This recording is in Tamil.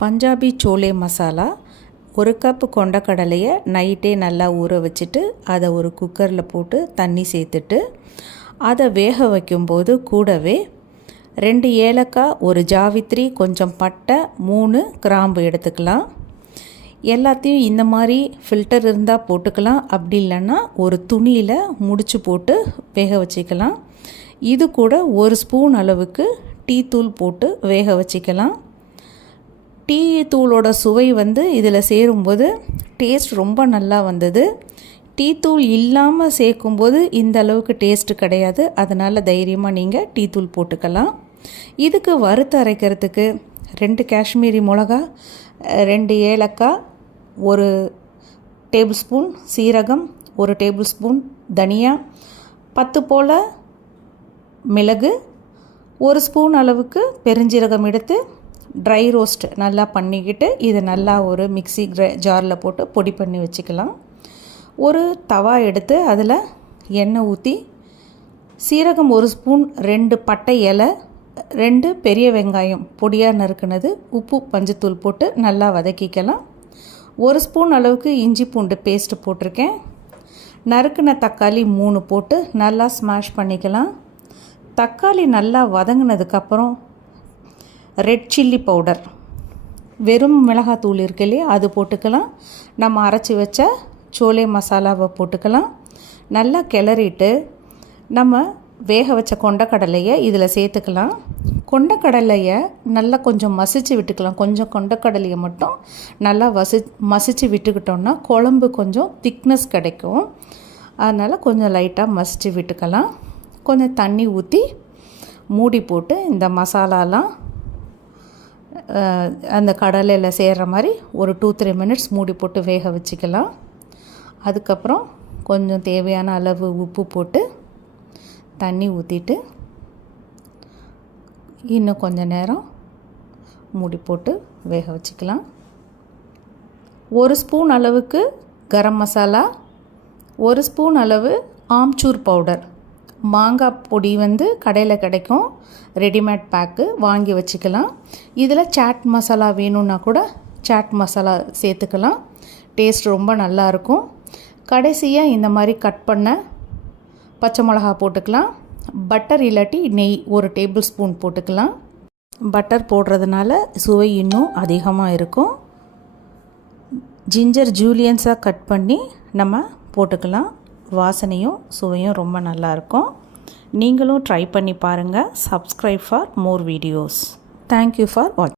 பஞ்சாபி சோலே மசாலா ஒரு கப் கொண்டக்கடலையை நைட்டே நல்லா ஊற வச்சுட்டு அதை ஒரு குக்கரில் போட்டு தண்ணி சேர்த்துட்டு அதை வேக வைக்கும்போது கூடவே ரெண்டு ஏலக்காய் ஒரு ஜாவித்ரி கொஞ்சம் பட்டை மூணு கிராம்பு எடுத்துக்கலாம். எல்லாத்தையும் இந்த மாதிரி ஃபில்டர் இருந்தால் போட்டுக்கலாம். அப்படி இல்லைன்னா ஒரு துணியில் முடிச்சு போட்டு வேக வச்சுக்கலாம். இது கூட ஒரு ஸ்பூன் அளவுக்கு டீ தூள் போட்டு வேக வச்சுக்கலாம். டீ தூளோட சுவை வந்து இதில் சேரும்போது டேஸ்ட் ரொம்ப நல்லா வந்தது. டீ தூள் இல்லாமல் சேர்க்கும்போது இந்த அளவுக்கு டேஸ்ட்டு கிடையாது. அதனால் தைரியமாக நீங்கள் டீ தூள் போட்டுக்கலாம். இதுக்கு வறுத்து அரைக்கிறதுக்கு ரெண்டு காஷ்மீரி மிளகா ரெண்டு ஏலக்காய் ஒரு டேபிள் ஸ்பூன் சீரகம் ஒரு டேபிள் ஸ்பூன் தனியா பத்து போல் மிளகு ஒரு ஸ்பூன் அளவுக்கு பெருஞ்சீரகம் எடுத்து ட்ரை ரோஸ்ட் நல்லா பண்ணிக்கிட்டு இதை நல்லா ஒரு மிக்சி கிர ஜாரில் போட்டு பொடி பண்ணி வச்சுக்கலாம். ஒரு தவா எடுத்து அதில் எண்ணெய் ஊற்றி சீரகம் ஒரு ஸ்பூன் ரெண்டு பட்டை இலை ரெண்டு பெரிய வெங்காயம் பொடியாக நறுக்குனது உப்பு பஞ்சுத்தூள் போட்டு நல்லா வதக்கிக்கலாம். ஒரு ஸ்பூன் அளவுக்கு இஞ்சி பூண்டு பேஸ்ட்டு போட்டிருக்கேன். நறுக்கின தக்காளி மூணு போட்டு நல்லா ஸ்மாஷ் பண்ணிக்கலாம். தக்காளி நல்லா வதங்கினதுக்கப்புறம் ரெட் சில்லி பவுடர் வெறும் மிளகாத்தூள் இருக்கு இல்லையா அது போட்டுக்கலாம். நம்ம அரைச்சி வச்ச சோலே மசாலாவை போட்டுக்கலாம். நல்லா கிளறிட்டு நம்ம வேக வச்ச கொண்டக்கடலையை இதில் சேர்த்துக்கலாம். கொண்டக்கடலையை நல்லா கொஞ்சம் மசிச்சு விட்டுக்கலாம். கொஞ்சம் கொண்டக்கடலையை மட்டும் நல்லா வசி மசிச்சு விட்டுக்கிட்டோம்னா குழம்பு கொஞ்சம் திக்னஸ் கிடைக்கும். அதனால் கொஞ்சம் லைட்டாக மசிச்சு விட்டுக்கலாம். கொஞ்சம் தண்ணி ஊற்றி மூடி போட்டு இந்த மசாலாலாம் அந்த கடலையில் சேர்கிற மாதிரி ஒரு டூ த்ரீ மினிட்ஸ் மூடி போட்டு வேக வச்சுக்கலாம். அதுக்கப்புறம் கொஞ்சம் தேவையான அளவு உப்பு போட்டு தண்ணி ஊற்றிட்டு இன்னும் கொஞ்சம் நேரம் மூடி போட்டு வேக வச்சுக்கலாம். ஒரு ஸ்பூன் அளவுக்கு கரம் மசாலா ஒரு ஸ்பூன் அளவு ஆம்ச்சூர் பவுடர். மாங்காய் பொடி வந்து கடையில் கிடைக்கும். ரெடிமேட் பேக்கு வாங்கி வச்சுக்கலாம். இதில் சாட் மசாலா வேணும்னா கூட சாட் மசாலா சேர்த்துக்கலாம். டேஸ்ட் ரொம்ப நல்லாயிருக்கும் கடைசியாக இந்த மாதிரி கட் பண்ண பச்சை மிளகா போட்டுக்கலாம். பட்டர் இல்லாட்டி நெய் ஒரு டேபிள் ஸ்பூன் போட்டுக்கலாம். பட்டர் போடுறதுனால சுவை இன்னும் அதிகமாக இருக்கும். ஜிஞ்சர் ஜூலியன்ஸாக கட் பண்ணி நம்ம போட்டுக்கலாம். வாசனையும் சுவையும் ரொம்ப நல்லாயிருக்கும். நீங்களும் ட்ரை பண்ணி பாருங்கள் subscribe for more videos thank you for watch